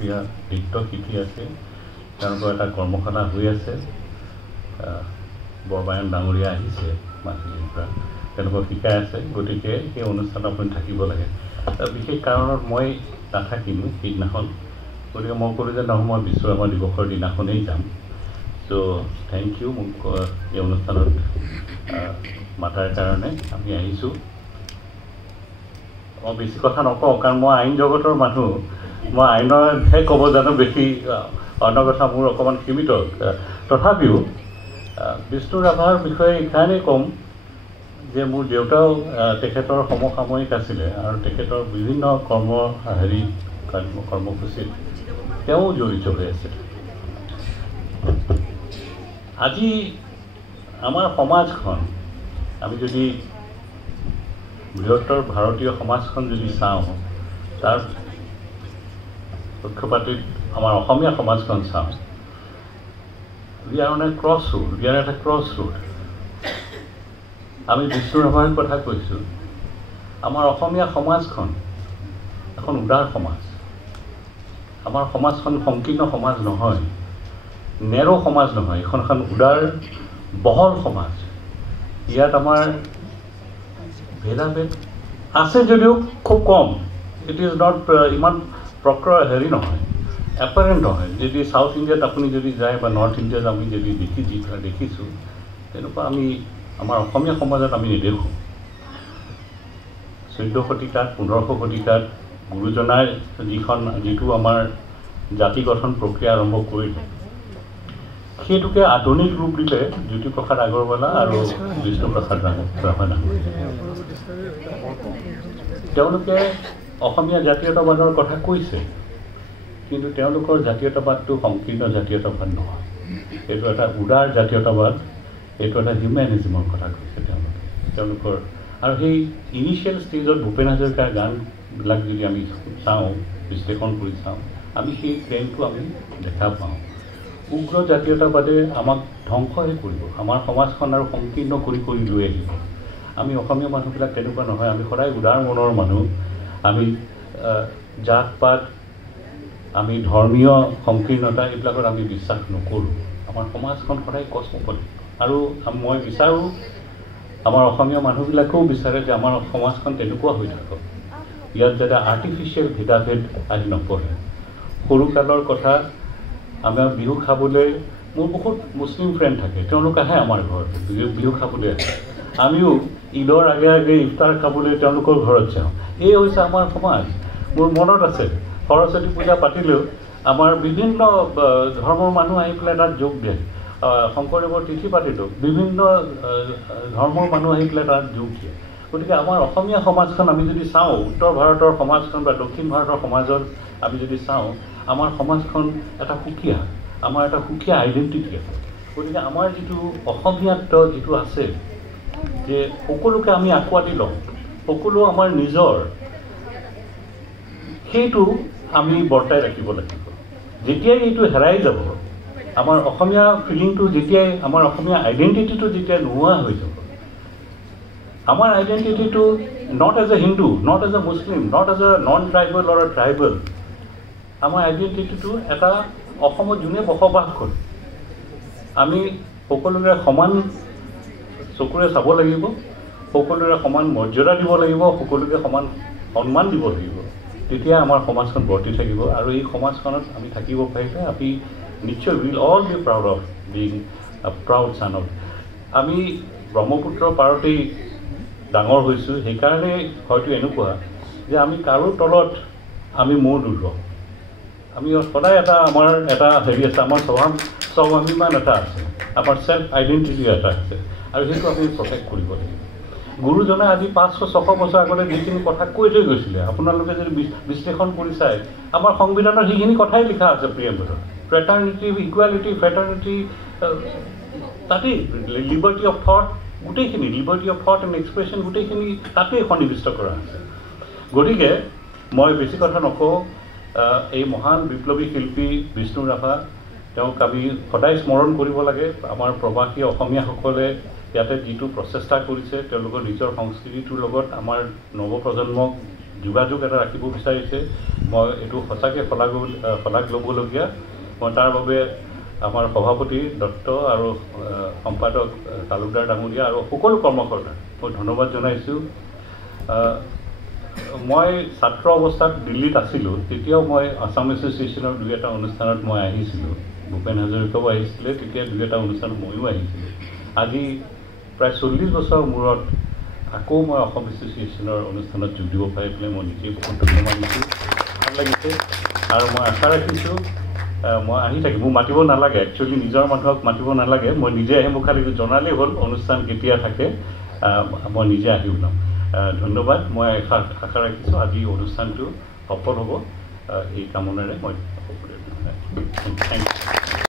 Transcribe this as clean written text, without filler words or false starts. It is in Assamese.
সত্ৰীয়া নৃত্য শিকি আছে তেওঁলোকৰ এটা কৰ্মশালা হৈ আছে বৰবায়ন ডাঙৰীয়া আহিছে মাজুলীৰ পৰা তেওঁলোকক শিকাই আছে গতিকে সেই অনুষ্ঠানত আপুনি থাকিব লাগে বিশেষ কাৰণত মই নাথাকিম সেইদিনাখন গতিকে মই ক'লোঁ যে নহয় মই বিশ্বকৰ্মা দিৱসৰ দিনাখনেই যাম চ' থেংক ইউ মোক এই অনুষ্ঠানত মাতাৰ কাৰণে আমি আহিছোঁ মই বেছি কথা নকওঁ কাৰণ মই আইন জগতৰ মানুহ মই আইনৰহে ক'ব জানো বেছি অন্য কথা মোৰ অকণমান সীমিত তথাপিও বিষ্ণু ৰাভাৰ বিষয়ে এইকাৰণেই ক'ম যে মোৰ দেউতাও তেখেতৰ সমসাময়িক আছিলে আৰু তেখেতৰ বিভিন্ন কৰ্মসূচীত তেওঁ জড়িত হৈ আছিল আজি আমাৰ সমাজখন আমি যদি বৃহত্তৰ ভাৰতীয় সমাজখন যদি চাওঁ তাৰ পক্ষপাতিত আমাৰ অসমীয়া সমাজখন চাওঁ we are on a cross road we are at A cross road আমি বিষ্ণু ৰাভাৰ কথা কৈছোঁ আমাৰ অসমীয়া সমাজখন এখন উদাৰ সমাজ আমাৰ সমাজখন সংকীৰ্ণ সমাজ নহয় নেৰো সমাজ নহয় এইখন এখন উদাৰ বহল সমাজ ইয়াত আমাৰ ভেদাভেদ আছে যদিও খুব কম ইট ইজ নট ইমান হেৰি নহয় এপাৰেণ্ট নহয় যদি চাউথ ইণ্ডিয়াত আপুনি যদি যায় বা নৰ্থ ইণ্ডিয়াত আমি যদি দেখিছোঁ তেনেকুৱা আমি আমাৰ অসমীয়া সমাজত আমি নেদেখোঁ 14 শতিকাত 1500 শতিকাত গুৰুজনাই যিটো আমাৰ জাতি গঠন প্ৰক্ৰিয়া আৰম্ভ কৰিলে সেইটোকে আধুনিক ৰূপ দিলে জ্যোতিপ্ৰসাদ আগৰৱালা আৰু বিষ্ণুপ্ৰসাদ ৰাভা তেওঁলোকে অসমীয়া জাতীয়তাবাদৰ কথা কৈছে কিন্তু তেওঁলোকৰ জাতীয়তাবাদটো সংকীৰ্ণ জাতীয়তাবাদ নহয় এইটো এটা উদাৰ জাতীয়তাবাদ এইটো এটা হিউমেনিজিমৰ কথা কৈছে তেওঁলোকৰ আৰু সেই ইনিচিয়েল ষ্টেজত ভূপেন হাজৰিকাৰ গানবিলাক যদি আমি চাওঁ বিশ্লেষণ কৰি চাওঁ আমি সেই ট্ৰেণ্ডটো আমি দেখা পাওঁ উগ্ৰ জাতীয়তাবাদে আমাক ধ্বংসহে কৰিব আমাৰ সমাজখন আৰু সংকীৰ্ণ কৰি লৈ আহিব আমি অসমীয়া মানুহবিলাক তেনেকুৱা নহয় আমি সদায় উদাৰ মনৰ মানুহ আমি জাত পাত আমি ধৰ্মীয় সংকীৰ্ণতা এইবিলাকত আমি বিশ্বাস নকৰোঁ আমাৰ সমাজখন সদায় কসমপলিট আৰু মই বিচাৰোঁ আমাৰ অসমীয়া মানুহবিলাকেও বিচাৰে যে আমাৰ সমাজখন তেনেকুৱা হৈ থাকক ইয়াত যাতে আৰ্টিফিচিয়েল ভেদাভেদ আহি নপৰে সৰুকালৰ কথা আমাৰ বিহু খাবলৈ মোৰ বহুত মুছলিম ফ্ৰেণ্ড থাকে তেওঁলোক আহে আমাৰ ঘৰত বিহু খাবলৈ আহে আমিও ঈদৰ আগে আগে ইফতাৰ খাবলৈ তেওঁলোকৰ ঘৰত যাওঁ এই হৈছে আমাৰ সমাজ মোৰ মনত আছে সৰস্বতী পূজা পাতিলেও আমাৰ বিভিন্ন ধৰ্মৰ মানুহ আহি পেলাই তাত যোগ দিয়ে শংকৰদেৱৰ তিথি পাতিলেও বিভিন্ন ধৰ্মৰ মানুহ আহি পেলাই তাত যোগ দিয়ে গতিকে আমাৰ অসমীয়া সমাজখন আমি যদি চাওঁ উত্তৰ ভাৰতৰ সমাজখন বা দক্ষিণ ভাৰতৰ সমাজত আমি যদি চাওঁ আমাৰ সমাজখন এটা সুকীয়া আমাৰ এটা সুকীয়া আইডেণ্টিটি আছে গতিকে আমাৰ যিটো অসমীয়াত্ব যিটো আছে যে সকলোকে আমি আঁকোৱালি লওঁ সকলো আমাৰ নিজৰ সেইটো আমি বৰ্তাই ৰাখিব লাগিব যেতিয়াই এইটো হেৰাই যাব আমাৰ অসমীয়া ফিলিংটো যেতিয়াই আমাৰ অসমীয়া আইডেণ্টিটিটো যেতিয়া নোহোৱা হৈ যাব আমাৰ আইডেণ্টিটিটো not as a Hindu not as a Muslim not as a non tribal or a tribal আমাৰ আইডেণ্টিটিটো এটা অসমত যোনে বসবাস কৰে আমি সকলোৰে সমান চকুৰে চাব লাগিব সকলোৰে সমান মৰ্যাদা দিব লাগিব সকলোকে সমান সন্মান দিব লাগিব তেতিয়া আমাৰ সমাজখন বৰ্তি থাকিব আৰু এই সমাজখনত আমি থাকিব পাৰিলে আমি নিশ্চয় will all be proud of being proud son of আমি ব্ৰহ্মপুত্ৰৰ পাৰতেই ডাঙৰ হৈছোঁ সেইকাৰণে হয়তো এনেকুৱা যে আমি কাৰো তলত আমি মূৰ নোলোৱাওঁ আমি সদায় আমাৰ এটা হেৰি আছে আমাৰ স্বাভিমান এটা আছে আমাৰ চেল্ফ আইডেণ্টিটি এটা আছে আৰু সেইটো আমি প্ৰটেক্ট কৰিব লাগিব গুৰুজনে আজি 500-600 বছৰ আগতে যিখিনি কথা কৈ থৈ গৈছিলে আপোনালোকে যদি বিশ্লেষণ কৰি চায় আমাৰ সংবিধানত সেইখিনি কথাই লিখা আছে প্ৰিয়েম্বলত ফ্ৰেটাৰ্নিটি ইকুৱেলিটি ফ্ৰেটাৰ্নিটি তাতেই লিবাৰ্টি অফ থট গোটেইখিনি liberty of thought and expression গোটেইখিনি তাতেই সন্নিৱিষ্ট কৰা আছে গতিকে মই বেছি কথা নকওঁ এই মহান বিপ্লৱী শিল্পী বিষ্ণু ৰাভা তেওঁক আমি সদায় স্মৰণ কৰিব লাগে আমাৰ প্ৰবাসী অসমীয়াসকলে ইয়াতে যিটো প্ৰচেষ্টা কৰিছে তেওঁলোকৰ নিজৰ সংস্কৃতিটোৰ লগত আমাৰ নৱপ্ৰজন্মক যোগাযোগ এটা ৰাখিব বিচাৰিছে মই এইটো সঁচাকৈ শলাগ ল'বলগীয়া মই তাৰ বাবে আমাৰ সভাপতি দত্ত আৰু সম্পাদক তালুকদাৰ ডাঙৰীয়া আৰু সকলো কৰ্মকৰ্তাক মই ধন্যবাদ জনাইছোঁ মই ছাত্ৰ অৱস্থাত দিল্লীত আছিলোঁ তেতিয়াও মই আছাম এছ'চিয়েশ্যনৰ দুই এটা অনুষ্ঠানত মই আহিছিলোঁ ভূপেন হাজৰিকাও আহিছিলে তেতিয়া দুই এটা অনুষ্ঠানত ময়ো আহিছিলোঁ আজি প্ৰায় 40 বছৰৰ মূৰত আকৌ মই অসম এছ'চিয়েশ্যনৰ অনুষ্ঠানত যোগ দিব পাৰি পেলাই মই নিজেই বহুত ধন্যবাদ মানিছোঁ ভাল লাগিছে আৰু মই আশা ৰাখিছোঁ মই আহি থাকিম মোক মাতিব নালাগে একচুৱেলি নিজৰ মানুহক মাতিব নালাগে মই নিজে আহি মোক খালি জনালেই হ'ল অনুষ্ঠান কেতিয়া থাকে মই নিজে আহি ওলাম ধন্যবাদ মই আশা ৰাখিছোঁ আজি অনুষ্ঠানটো সফল হ'ব এই কামনাৰে মই থেংক ইউ